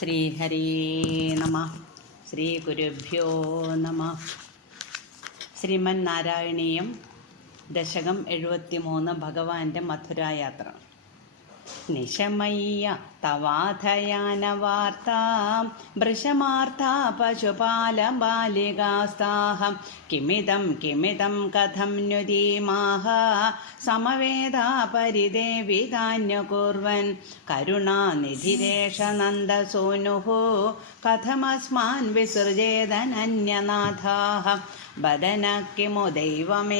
ശ്രീഹരേ നമ. ശ്രീ ഗുരുഭ്യോ നമ. ശ്രീമന്നാരായണീയം ദശകം 73 ഭഗവാന്റെ മഥുരായാത്ര. നിശമയ്യ തവാധയാനവാർത്താം വൃഷമാർത്താ പശുപാലബാലികാസ്താഹം കിമിതം കഥം നുദീമാഹ സമവേദാ പരിദേവിതാന്യകുർവൻ കരുണാനിധിരേഷ നന്ദസൂനുഃ കഥമസ്മാൻ വിസൃജേതനന്യനാഥാഃ വദന കിമു ദൈവമേവമാസീത്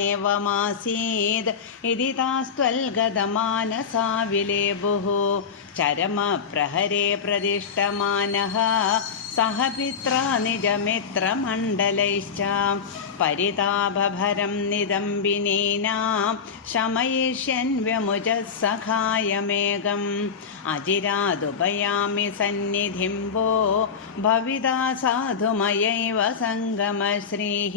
ഇതി താസ്ത്വൽഗതമാനസാ വിലേബുഃ ചരമപ്രഹരേ പ്രതിഷ്ഠമാനഃ സഹ പിത്രാ നിജമിത്രമണ്ഡലൈശ്ച പരിതാപഭരം നിദംബിനീനാം ശമയിഷ്യൻ വ്യമുജഃ സഖായമേകം അജിരാദുപയാമി സന്നിധിം വോ ഭവിതാ സാധുമയൈവ സംഗമശ്രീഃ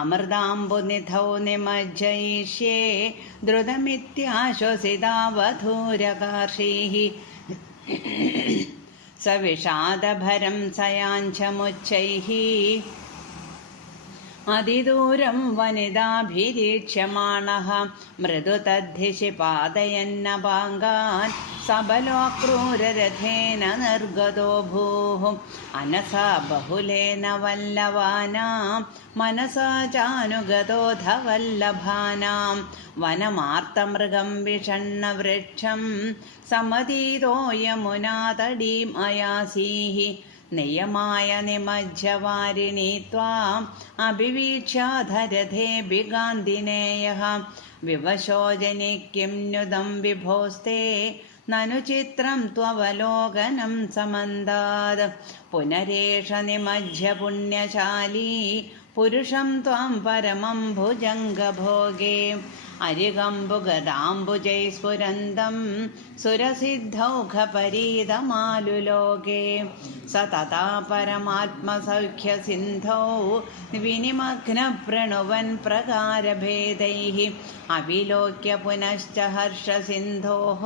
അമൃതാംബുനിധൗ നിമജ്ജയിഷ്യേ ദ്രുതമിത്യാശ്വസിതാവധൂരകാർഷീഃ സവിഷാദഭരം സയാഞ്ചമുച്ചൈഃ അതിദൂരം വനിതാഭിരീക്ഷ്യമാണഃ മൃദു തദ്ദിശി പാതയന്നപാങ്കാൻ സബലോക്രൂരരഥേന നിർഗതോ ഭൂഃ അനസാ ബഹുലേന വല്ലവാനാം മനസാ ചാനുഗതോധ വല്ലഭാനാം വനമാർത്തമൃഗം വിഷണ്ണവൃക്ഷം സമതീതോ യമുനാതടീം അയാസീഃ നിയമായ നിമജ്ജവാരിണീ ത്വാം അഭിവീക്ഷ്യാധരഥേ ബിഗാന്തിനേയഃ വിവശോജനിക്കിം നുദം വിഭോസ്തേ നനു ചിത്രം ത്വവലോകനം സമന്താത് പുനരേഷ നിമജ്ജ പുണ്യശാലീ പുരുഷം ത്വാം പരമം ഭുജംഗഭോഗേ അരികംബുഗദാംബുജൈ സ്ഫുരന്തം സുരസിദ്ധൗഘപരീതമാലുലോകേ സ തഥാ പരമാത്മസൗഖ്യസിന്ധൗ വിനിമഗ്നപ്രണുവൻ പ്രകാരഭേദൈഃ അവിലോക്യ പുനശ്ച ഹർഷസിന്ധോഃ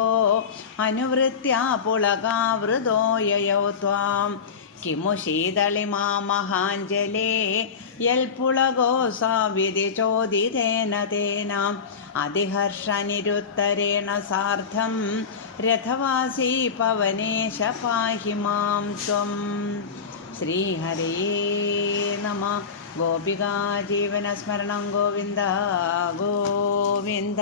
അനുവൃത്യാ പുളകാവൃതോ യയൗ ത്വാം കിമു ശീതളിമാ മഹാഞ്ജലേ യൽപുളകോസാവിധി ചോദിതേന തേന അതിഹർഷനിരുത്തരേണ സാർദ്ധം രഥവാസീ പവനേശ പാഹി മാം ത്വം. ശ്രീഹരേ നമ. ഗോപികാ ജീവനസ്മരണം ഗോവിന്ദ ഗോവിന്ദ.